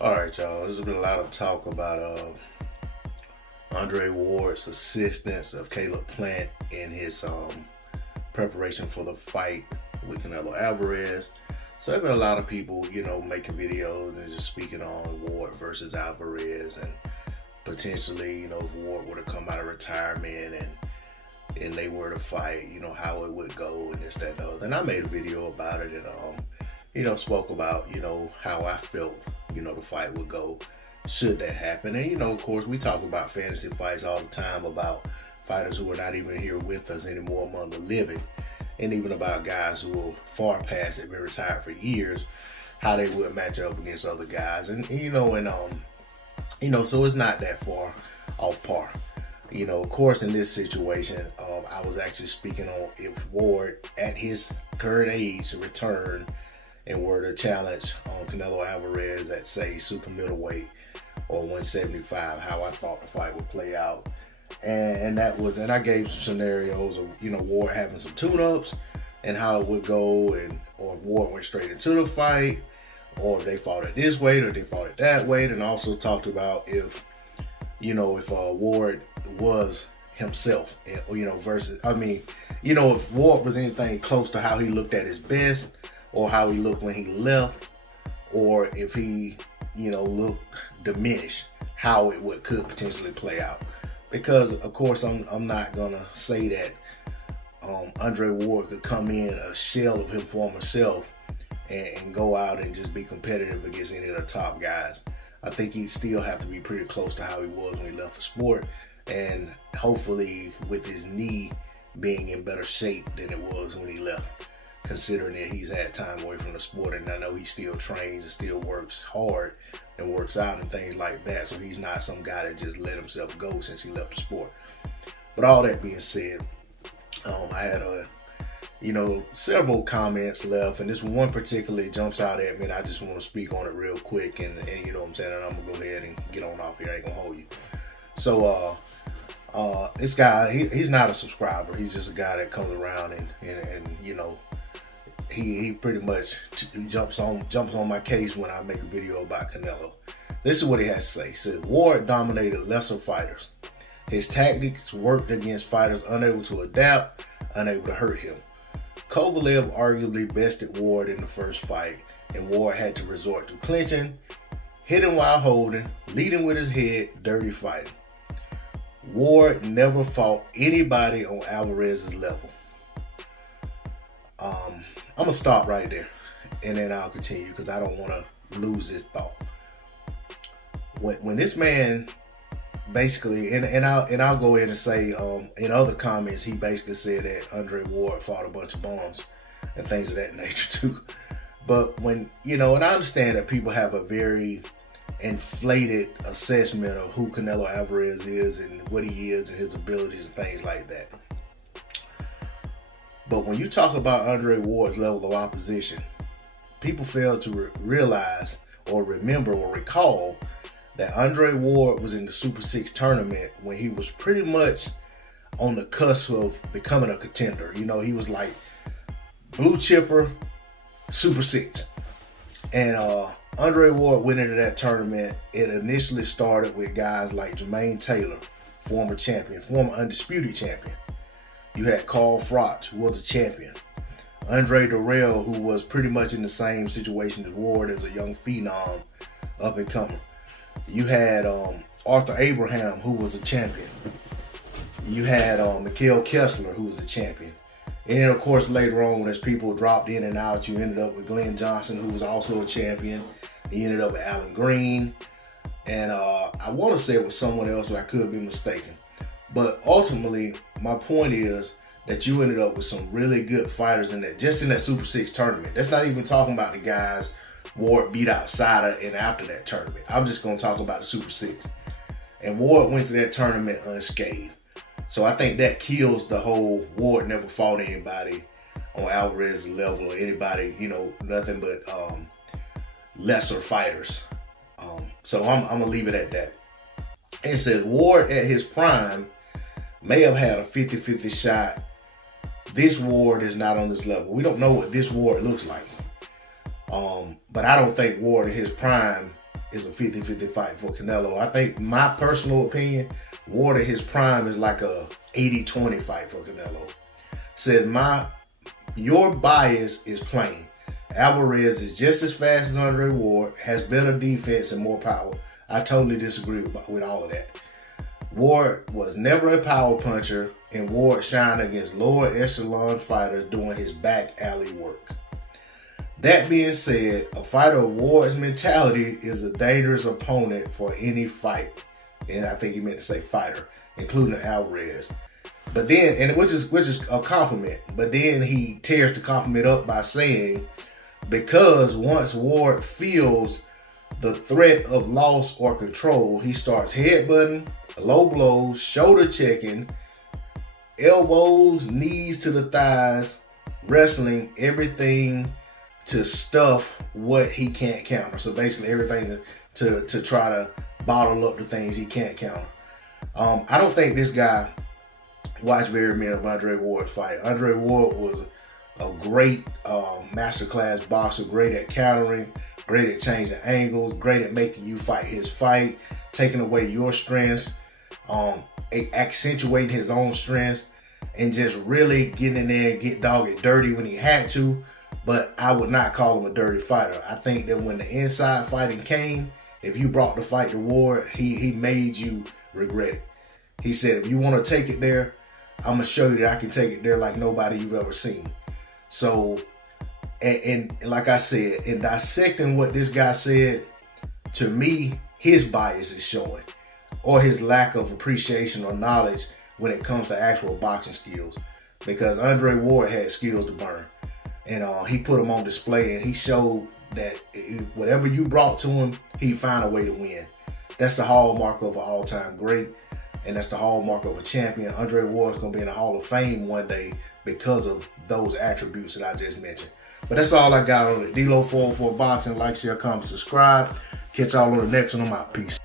All right, y'all. There's been a lot of talk about Andre Ward's assistance of Caleb Plant in his preparation for the fight with Canelo Alvarez. So there's been a lot of people, making videos and just speaking on Ward versus Alvarez, and potentially, if Ward were to come out of retirement and they were to fight, how it would go and this, that, and the other. And I made a video about it and spoke about, how I felt, the fight would go should that happen. And, of course, we talk about fantasy fights all the time, about fighters who are not even here with us anymore among the living, and even about guys who are far past, they've been retired for years, how they would match up against other guys. So it's not that far off par. Of course, in this situation, I was actually speaking on if Ward, at his current age, return and were to challenge Canelo Alvarez at, say, super middleweight or 175, how I thought the fight would play out. And I gave some scenarios of, Ward having some tune-ups and how it would go, or if Ward went straight into the fight, or if they fought it this way, or if they fought it that way. And also talked about if Ward was himself, versus, if Ward was anything close to how he looked at his best, or how he looked when he left, or if he, looked diminished, how it could potentially play out. Because, of course, I'm not going to say that Andre Ward could come in a shell of his former self and go out and just be competitive against any of the top guys. I think he'd still have to be pretty close to how he was when he left the sport, and hopefully with his knee being in better shape than it was when he left, considering that he's had time away from the sport. And I know he still trains and still works hard and works out and things like that, so he's not some guy that just let himself go since he left the sport. But all that being said, I had several comments left, and this one particularly jumps out at me, and I just want to speak on it real quick, and you know what I'm saying, and I'm gonna go ahead and get on off here. I ain't gonna hold you. So this guy, he's not a subscriber. He's just a guy that comes around and he pretty much jumps on my case when I make a video about Canelo. This is what he has to say. He said, Ward dominated lesser fighters. His tactics worked against fighters unable to adapt, unable to hurt him. Kovalev arguably bested Ward in the first fight, and Ward had to resort to clinching, hitting while holding, leading with his head, dirty fighting. Ward never fought anybody on Alvarez's level. I'm going to stop right there, and then I'll continue because I don't want to lose this thought. When this man basically, and I'll go ahead and say, in other comments, he basically said that Andre Ward fought a bunch of bums and things of that nature too. But when, and I understand that people have a very inflated assessment of who Canelo Alvarez is and what he is and his abilities and things like that. But when you talk about Andre Ward's level of opposition, people fail to realize or remember or recall that Andre Ward was in the Super 6 tournament when he was pretty much on the cusp of becoming a contender. He was like blue chipper, Super 6. And Andre Ward went into that tournament. It initially started with guys like Jermaine Taylor, former undisputed champion. You had Carl Froch, who was a champion. Andre Durrell, who was pretty much in the same situation as Ward as a young phenom, up and coming. You had Arthur Abraham, who was a champion. You had Mikhail Kessler, who was a champion. And then, of course, later on, as people dropped in and out, you ended up with Glenn Johnson, who was also a champion. You ended up with Alan Green. And I want to say it was someone else, but I could be mistaken. But ultimately, my point is that you ended up with some really good fighters in that Super 6 tournament. That's not even talking about the guys Ward beat outside of and after that tournament. I'm just going to talk about the Super 6. And Ward went to that tournament unscathed. So I think that kills the whole Ward never fought anybody on Alvarez's level or anybody, nothing but lesser fighters. So I'm going to leave it at that. And it says Ward at his prime may have had a 50-50 shot. This Ward is not on this level. We don't know what this Ward looks like. But I don't think Ward in his prime is a 50-50 fight for Canelo. I think, my personal opinion, Ward at his prime is like a 80-20 fight for Canelo. Said your bias is plain. Alvarez is just as fast as Andre Ward, has better defense and more power. I totally disagree with all of that. Ward was never a power puncher, and Ward shined against lower echelon fighters doing his back alley work. That being said, a fighter of Ward's mentality is a dangerous opponent for any fight. And I think he meant to say fighter, including Alvarez. But then, and which is a compliment, but then he tears the compliment up by saying, because once Ward feels the threat of loss or control, he starts headbutting, low blows, shoulder checking, elbows, knees to the thighs, wrestling, everything to stuff what he can't counter. So basically everything to try to bottle up the things he can't counter. I don't think this guy watched very many of Andre Ward's fight. Andre Ward was a great masterclass boxer, great at countering, great at changing angles, great at making you fight his fight, taking away your strengths, accentuating his own strengths, and just really getting in there and get dogged dirty when he had to. But I would not call him a dirty fighter. I think that when the inside fighting came, if you brought the fight to Ward, he made you regret it. He said, if you want to take it there, I'm going to show you that I can take it there like nobody you've ever seen. So, and like I said, in dissecting what this guy said, to me, his bias is showing, or his lack of appreciation or knowledge when it comes to actual boxing skills. Because Andre Ward had skills to burn, and he put them on display, and he showed that whatever you brought to him, he'd find a way to win. That's the hallmark of an all-time great, and that's the hallmark of a champion. Andre Ward's going to be in the Hall of Fame one day because of those attributes that I just mentioned. But that's all I got on it. D-Lo 404 Boxing. Like, share, comment, subscribe. Catch y'all on the next one. I'm out. Peace.